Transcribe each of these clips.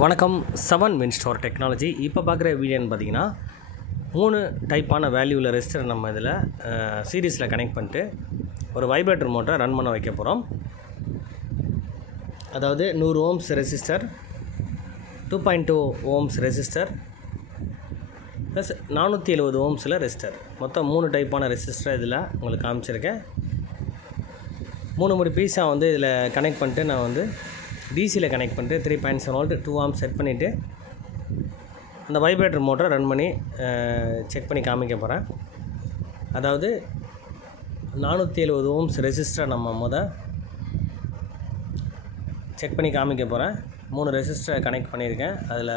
வணக்கம் செவன் மின் store technology. இப்போ பார்க்குற வீடியோன்னு பார்த்தீங்கன்னா மூணு டைப்பான வேல்யூவில் ரெஜிஸ்டர் நம்ம இதில் சீரீஸில் கனெக்ட் பண்ணிட்டு ஒரு வைப்ரேட்டர் மோட்டரை ரன் பண்ண வைக்க போகிறோம் அதாவது நூறு ohms resistor two point two ohms resistor plus நானூற்றி எழுபது ஓம்ஸில் ரெசிஸ்டர் மொத்தம் மூணு டைப்பான ரெசிஸ்டர் இதில் உங்களுக்கு காமிச்சிருக்கேன். மூணு மூணு பீஸாக வந்து இதில் கனெக்ட் பண்ணிட்டு நான் வந்து டிசியில் கனெக்ட் பண்ணிட்டு three point seven volt two amp set பண்ணிவிட்டு அந்த வைப்ரேட்டர் மோட்டரை ரன் பண்ணி செக் பண்ணி காமிக்க போகிறேன் அதாவது நானூற்றி எழுபது ஓம்ஸ் ரெசிஸ்டரை நம்ம முத செக் பண்ணி காமிக்க போகிறேன் மூணு ரெசிஸ்டரை கனெக்ட் பண்ணியிருக்கேன். அதில்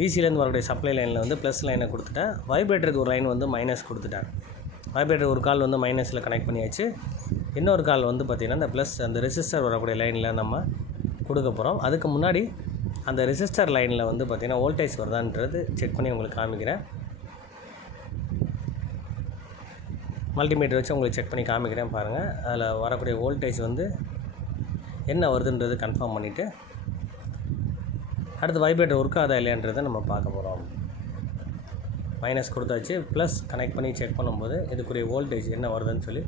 டிசிலேருந்து வரக்கூடிய சப்ளை லைனில் வந்து ப்ளஸ் லைனை கொடுத்துட்டேன். வைப்ரேட்டருக்கு ஒரு லைன் வந்து மைனஸ் கொடுத்துட்டேன். வைப்ரேட்டர் ஒரு கால் வந்து மைனஸில் கனெக்ட் பண்ணியாச்சு. இன்னொரு கால் வந்து பார்த்திங்கன்னா அந்த ப்ளஸ் அந்த ரெசிஸ்டர் வரக்கூடிய லைனில் நம்ம கொடுக்க போகிறோம் அதுக்கு முன்னாடி அந்த ரெசிஸ்டர் லைனில் வந்து பார்த்திங்கன்னா வோல்டேஜ் வருதான்றது செக் பண்ணி உங்களுக்கு காமிக்கிறேன். மல்டிமீட்டர் வச்சு உங்களுக்கு செக் பண்ணி காமிக்கிறேன் பாருங்கள் அதில் வரக்கூடிய வோல்டேஜ் வந்து என்ன வருதுன்றது கன்ஃபார்ம் பண்ணிவிட்டு அடுத்து வைப்ரேட்டர் ஒர்க் ஆகுதா இல்லையான்றதை நம்ம பார்க்க போகிறோம் மைனஸ் கொடுத்தாச்சு. ப்ளஸ் கனெக்ட் பண்ணி செக் பண்ணும்போது இதுக்குரிய வோல்டேஜ் என்ன வருதுன்னு சொல்லி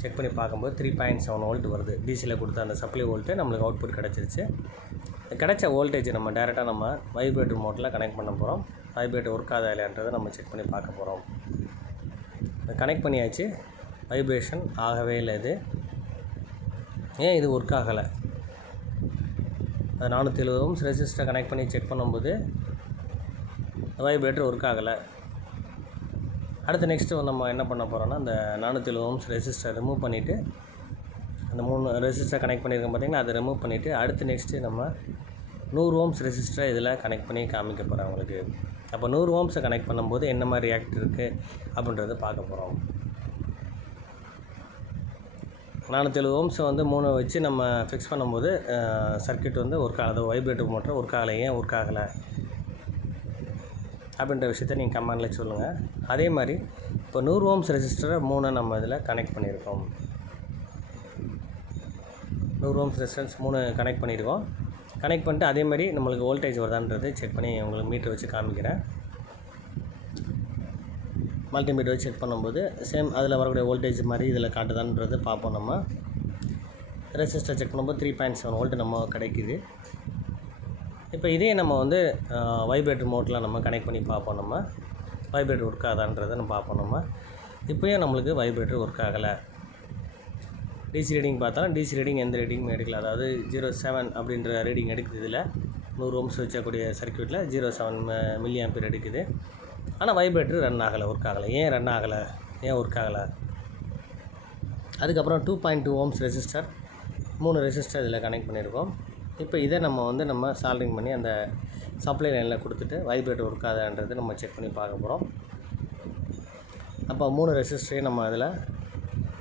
செக் பண்ணி பார்க்கும்போது த்ரீ பாயிண்ட் செவன் வோல்ட் வருது. டிசியில் கொடுத்த அந்த சப்ளை வோல்ட்டு நம்மளுக்கு அவுட்புட் கிடச்சிருச்சு. கிடைச்ச வோல்டேஜ் நம்ம டேரெக்டாக நம்ம வைப்ரேட்டர் மோட்டில் கனெக்ட் பண்ண போகிறோம் வைப்ரேட்டர் ஒர்க் ஆகுதா இல்லையான்றதை நம்ம செக் பண்ணி பார்க்க போகிறோம் கனெக்ட் பண்ணியாச்சு. வைப்ரேஷன் ஆகவே இல்லை இது. ஏன் இது ஒர்க் ஆகலை? அது நானூற்றி எழுபது ஓம்ஸ் ரெசிஸ்டரை கனெக்ட் பண்ணி செக் பண்ணும்போது வைப்ரேட்டர் ஒர்க் ஆகலை. அடுத்து நெக்ஸ்ட்டு நம்ம என்ன பண்ண போகிறோம்னா அந்த நானூற்றி எழுபது ஓம்ஸ் ரெசிஸ்டர் ரிமூவ் பண்ணிவிட்டு அந்த மூணு ரெசிஸ்டர் கனெக்ட் பண்ணியிருக்கோம் பார்த்தீங்கன்னா அதை ரிமூவ் பண்ணிவிட்டு அடுத்து நெக்ஸ்ட்டு நம்ம நூறு ஓம்ஸ் ரெசிஸ்டரை இதில் கனெக்ட் பண்ணி காமிக்க போகிறேன் உங்களுக்கு. அப்போ நூறு ஓம்ஸை கனெக்ட் பண்ணும்போது என்ன மாதிரி ரியாக்ட் இருக்குது அப்படின்றத பார்க்க போகிறோம் நானூற்றி எழுபது ஓம்ஸை வந்து மூணு வச்சு நம்ம ஃபிக்ஸ் பண்ணும்போது சர்க்கியூட் வந்து ஒர்க் ஆகுது வைப்ரேட்டர் மோட்டர் ஒர்க் ஆகலை ஏன் ஒர்க் ஆகலை அப்படின்ற விஷயத்த நீங்கள் கமெண்டில் சொல்லுங்கள் அதே மாதிரி இப்போ நூறு ஓம்ஸ் ரெசிஸ்டரை மூணு நம்ம இதில் கனெக்ட் பண்ணியிருக்கோம். நூறு ஓம்ஸ் ரெசிஸ்டன்ஸ் மூணு கனெக்ட் பண்ணியிருக்கோம். கனெக்ட் பண்ணிட்டு அதே மாதிரி நம்மளுக்கு வோல்டேஜ் வருதான்றது செக் பண்ணி உங்களுக்கு மீட்டர் வச்சு காமிக்கிறேன். மல்டிமீட்டர் வச்சு செக் பண்ணும்போது சேம் அதில் வரக்கூடிய வோல்டேஜ் மாதிரி இதில் காட்டுதான்றது பார்ப்போம் நம்ம. ரெசிஸ்டர் செக் பண்ணும்போது த்ரீ பாயிண்ட் செவன் வோல்ட் நம்ம கிடைக்குது. இப்போ இதே நம்ம வந்து வைப்ரேட்டர் மோட்டில் நம்ம கனெக்ட் பண்ணி பார்ப்போம் நம்ம. வைப்ரேட்டர் ஒர்க் ஆகுதான்றதை நம்ம பார்ப்போம் நம்ம. இப்போயும் நம்மளுக்கு வைப்ரேட்டர் ஒர்க் ஆகலை. டிசி ரீடிங் பார்த்தாலும் டிசி ரீடிங் எந்த ரீடிங்கும் எடுக்கல. அதாவது ஜீரோ செவன் அப்படின்ற ரீடிங் எடுக்குது இதில். நூறு ஓம்ஸ் வச்சக்கூடிய சர்க்கியூட்டில் ஜீரோ செவன் மில்லி ஆம்பியர் எடுக்குது. ஆனால் வைப்ரேட்டர் ரன் ஆகலை ஒர்க் ஆகலை. ஏன் ரன் ஆகலை? ஏன் ஒர்க் ஆகலை? அதுக்கப்புறம் two point two ohms resistor. மூணு ரெசிஸ்டர் இதில் கனெக்ட் பண்ணியிருக்கோம். இப்போ இதை நம்ம வந்து நம்ம சால்டிங் பண்ணி அந்த சப்ளை லைனில் கொடுத்துட்டு வைப்ரேட் ஒர்க் ஆகுதான்றது நம்ம செக் பண்ணி பார்க்க போகிறோம் அப்போ மூணு ரெசிஸ்டரையும் நம்ம அதில்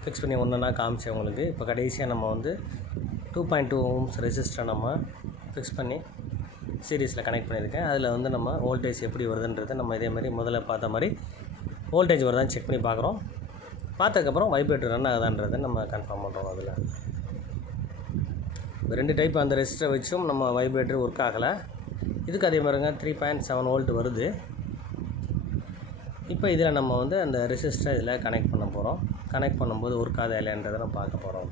ஃபிக்ஸ் பண்ணி ஒன்றுனா காமிச்சேன் உங்களுக்கு. இப்போ கடைசியாக நம்ம வந்து டூ பாயிண்ட் டூ ஓம்ஸ் ரெசிஸ்டரை நம்ம ஃபிக்ஸ் பண்ணி சீரீஸில் கனெக்ட் பண்ணியிருக்கேன். அதில் வந்து நம்ம வோல்டேஜ் எப்படி வருதுன்றதை நம்ம இதே மாதிரி முதல்ல பார்த்த மாதிரி வோல்டேஜ் வருதான்னு செக் பண்ணி பார்க்குறோம். பார்த்ததுக்கப்புறம் வைப்ரேட்டர் ரன் ஆகுதான்றதை நம்ம கன்ஃபார்ம் பண்ணுறோம் அதில். இப்போ ரெண்டு டைப் அந்த ரெசிஸ்டரை வச்சும் நம்ம வைப்ரேட்டர் ஒர்க் ஆகலை. இதுக்கு அதே மாதிரிங்க த்ரீ பாயிண்ட் செவன் வோல்ட் வருது. இப்போ இதில் நம்ம வந்து அந்த ரெசிஸ்டரை இதில் கனெக்ட் பண்ண போகிறோம் கனெக்ட் பண்ணும்போது ஒர்க் ஆகுதா இல்லைன்றதை நம்ம பார்க்க போகிறோம்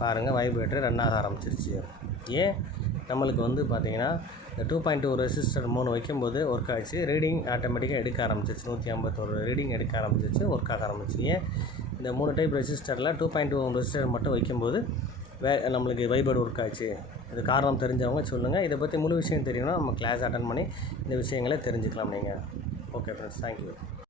பாருங்கள் வைப்ரேட்டர் ரன் ஆக ஆரம்பிச்சிருச்சு. ஏன் நம்மளுக்கு வந்து பார்த்திங்கன்னா இந்த டூ பாயிண்ட் டூ ரெசிஸ்டர் மூணு வைக்கும்போது ஒர்க் ஆச்சு. ரீடிங் ஆட்டோமேட்டிக்காக எடுக்க ஆரம்பிச்சிச்சு நூற்றி ஐம்பத்தோரு ரீடிங் எடுக்க ஆரம்பிச்சிச்சு ஒர்க் ஆக ஆரம்பிச்சு ஏன் இந்த மூணு டைப் ரெசிஸ்டரில் டூ பாயிண்ட் டூ ரெசிஸ்டர் மட்டும் வைக்கும்போது வே நம்மளுக்கு வைபர் ஒர்க் ஆச்சு. இது காரணம் தெரிஞ்சவங்க சொல்லுங்கள் இதை பற்றி முழு விஷயம் தெரியணும்னா நம்ம கிளாஸ் அட்டன் பண்ணி இந்த விஷயங்களை தெரிஞ்சுக்கலாம் நீங்கள் ஓகே ஃப்ரெண்ட்ஸ் தேங்க்யூ